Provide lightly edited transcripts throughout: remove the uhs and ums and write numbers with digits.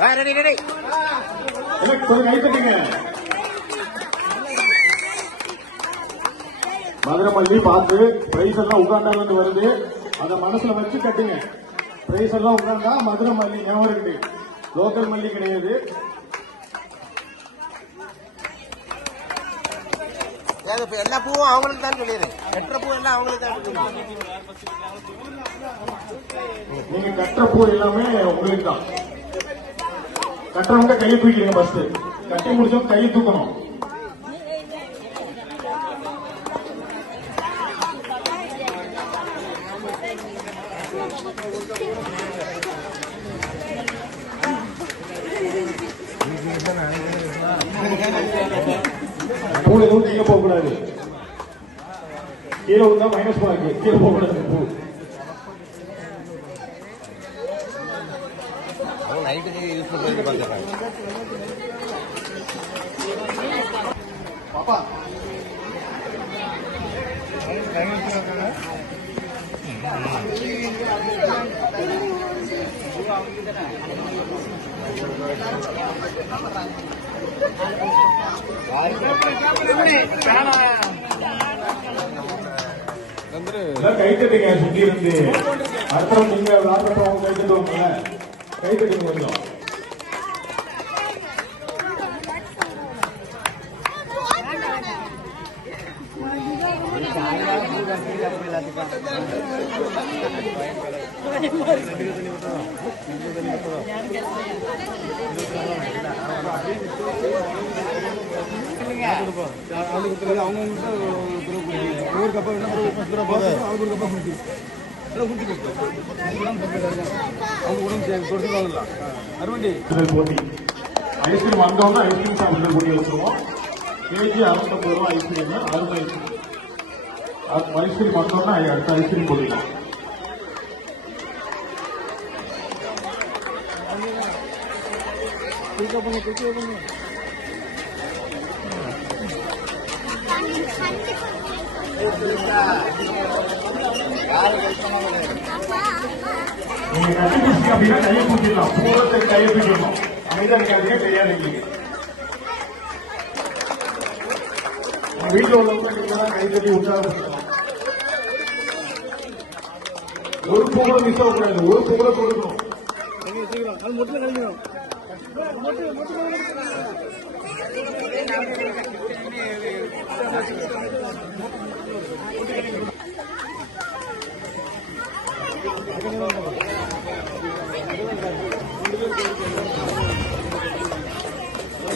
Ready ready கொஞ்சம் கை தட்டுங்க. மதுரை மல்லி பார்த்து பிரைஸ் எல்லாம் உட்காண்டால வருது. அத மனசுல வச்சு கட்டுங்க. பிரைஸ் எல்லாம் உட்காந்தா மதுரை மல்லி ஞாபகம் இருக்கு. லோக்கல் மல்லி கிடையாது. எல்லா பூவும் அவங்களுக்கு தான் சொல்லிடு. கட்டுற பூ எல்லாம் அவங்களுக்கு தான். நீங்க கட்டுற பூ எல்லாமே உங்களுக்கு தான். கட்டுறவங்க கையை தூக்கிடுங்க. ஃபர்ஸ்ட் கட்டி முடிச்சவங்க கையை தூக்கணும். பூ எதுவும் கீழே போக கூடாது. கீழே வந்தா மைனஸ் மார்க். கீழே போக கூடாது பூ. நைட்டுக்கு யூஸ் பண்ணுறது பாப்பா கை தட்டுங்க. சுத்தி இருந்து அடுத்த நீங்க விளாடுறவங்க கை தட்டுவாங்கல்ல, கை தட்டுங்க கொஞ்சம். போட்டி ஐஸ்கிரீம் வந்தவங்க ஐஸ்கிரீம் சாப்பிடுற போட்டி வச்சுருவோம். கேஜி 650 ரூபா ஐஸ்கிரீம். 6 ஐஸ்கிரீம் வந்தோம்னா அடுத்த ஐஸ்கிரீம் போட்டுக்கலாம். நீங்க கட்டி பிடிச்சி அப்படின்னா கையை பிடிச்சிடலாம். பூரத்தை கையை பிடிச்சிடணும். அமைதியா இருக்காதீங்க. தெரியாது எங்களுக்கு. வீட்டில் உள்ளவங்க நீங்க கை கட்டி உற்சாகப்படுத்தலாம். ஒரு பூ கூட மிஸ் ஆகக்கூடாது. ஒரு பூ கூட கொடுக்கணும்.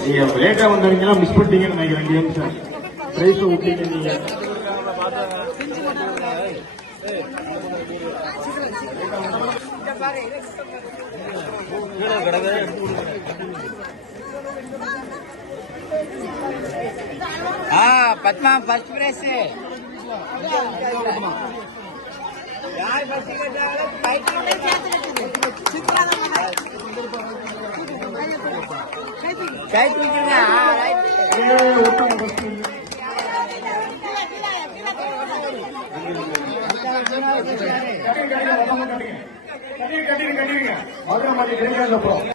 நீங்க லேட்டா வந்தீங்கன்னா மிஸ் பண்ணிட்டீங்கன்னு நினைக்கிறேன். கேம் சார் பிரைஸ் விட்டீங்க நீங்க. பத்மா ஃபர்ஸ்ட் பிரைஸ் யார் ஃபர்ஸ்ட் கேட்டாலும் கை தூக்கிங்க. கட்டிடுங்க. மதுரை மாதிரி கிடைக்காது. அப்புறம்